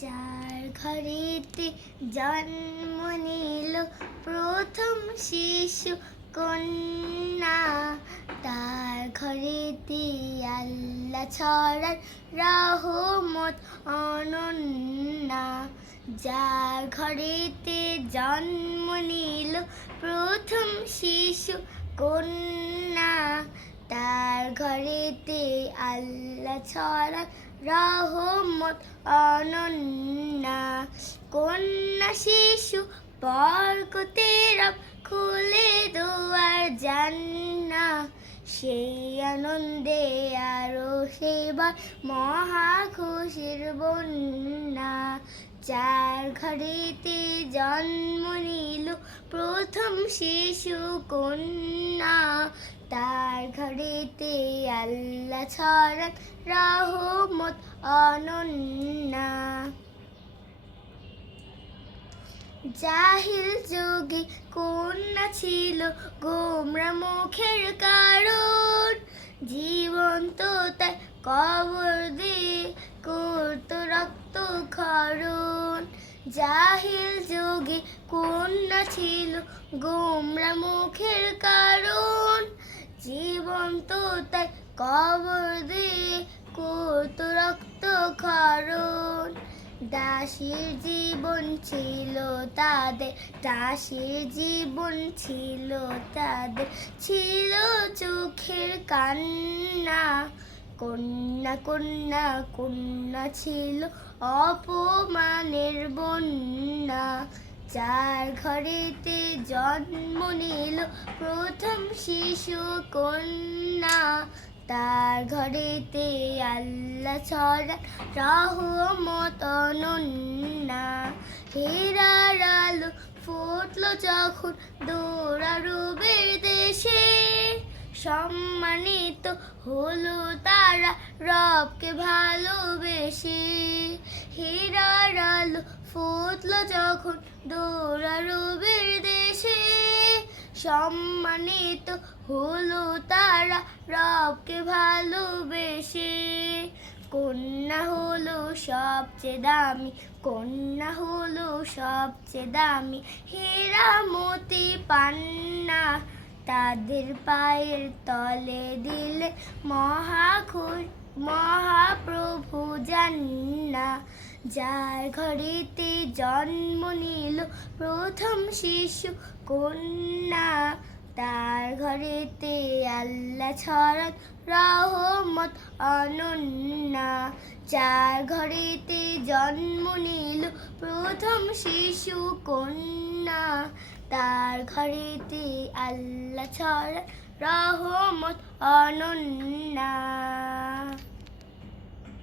যার ঘরেতে জন্ম নিল প্রথম শিশু কন্যা, তার ঘরেতে আল্লাহ ছড়ার রহমত অনন্যা। যার ঘরেতে জন্ম নিল প্রথম শিশু কন্যা, তার ঘরেতে আল্লাহ ছড়ার রহমত অনন্যা। কন্যা শিশু বরকতের খুলে দুয়ার জান্নাহ, সেই আনন্দে আরো সেবার মহা খুশির বন্যা। যার ঘরেতে জন্ম নিল প্রথম শিশু কন্যা, তার ঘরেতে আল্লাহ ছড়ান রহমত অনন্যা। জাহিল যুগে কন্যা ছিল গোমরা মুখের কারণ, জীবন্ত তাই কবর দিয়ে করত রক্ত ক্ষরণ। জাহিল যুগে কন্যা ছিল গোমরা মুখের কারণ, জীবন্ত তাই কবর দিয়ে করত রক্ত ক্ষরণ। দাসীর জীবন ছিল তাদের, দাসীর জীবন ছিল তাদের, ছিল চোখের কান্না। কন্যা কন্যা কন্যা ছিল অপমানের বন্যা। যার ঘরেতে জন্ম নিল প্রথম শিশু কন্যা, তার ঘরেতে আল্লাহ ছড়ান রহমত অনন্যা। হীরার আলো ফুটলো যখন দৌড়ারবের দেশে, সম্মানিত হলো তারা রবকে ভালোবেসে। হীরার আলো ফুটলো যখন দৌড়ারবের দেশে, সম্মানিত হলো তারা রবকে ভালোবেসে। কন্যা হলো সবচেয়ে দামি, কন্যা হলো সবচেয়ে দামি, হীরা মতি পান্না। তাদের পায়ের তলে দিলে মহাপ্রভু জান্নাহ। যার ঘরেতে জন্ম নিল প্রথম শিশু কন্যা, তার ঘরেতে আল্লাহ ছড়ান রহমত অনন্যা। যার ঘরেতে জন্ম নিল প্রথম শিশু কন্যা, তার ঘরেতে আল্লাহ ছড়ান রহমত অনন্যা।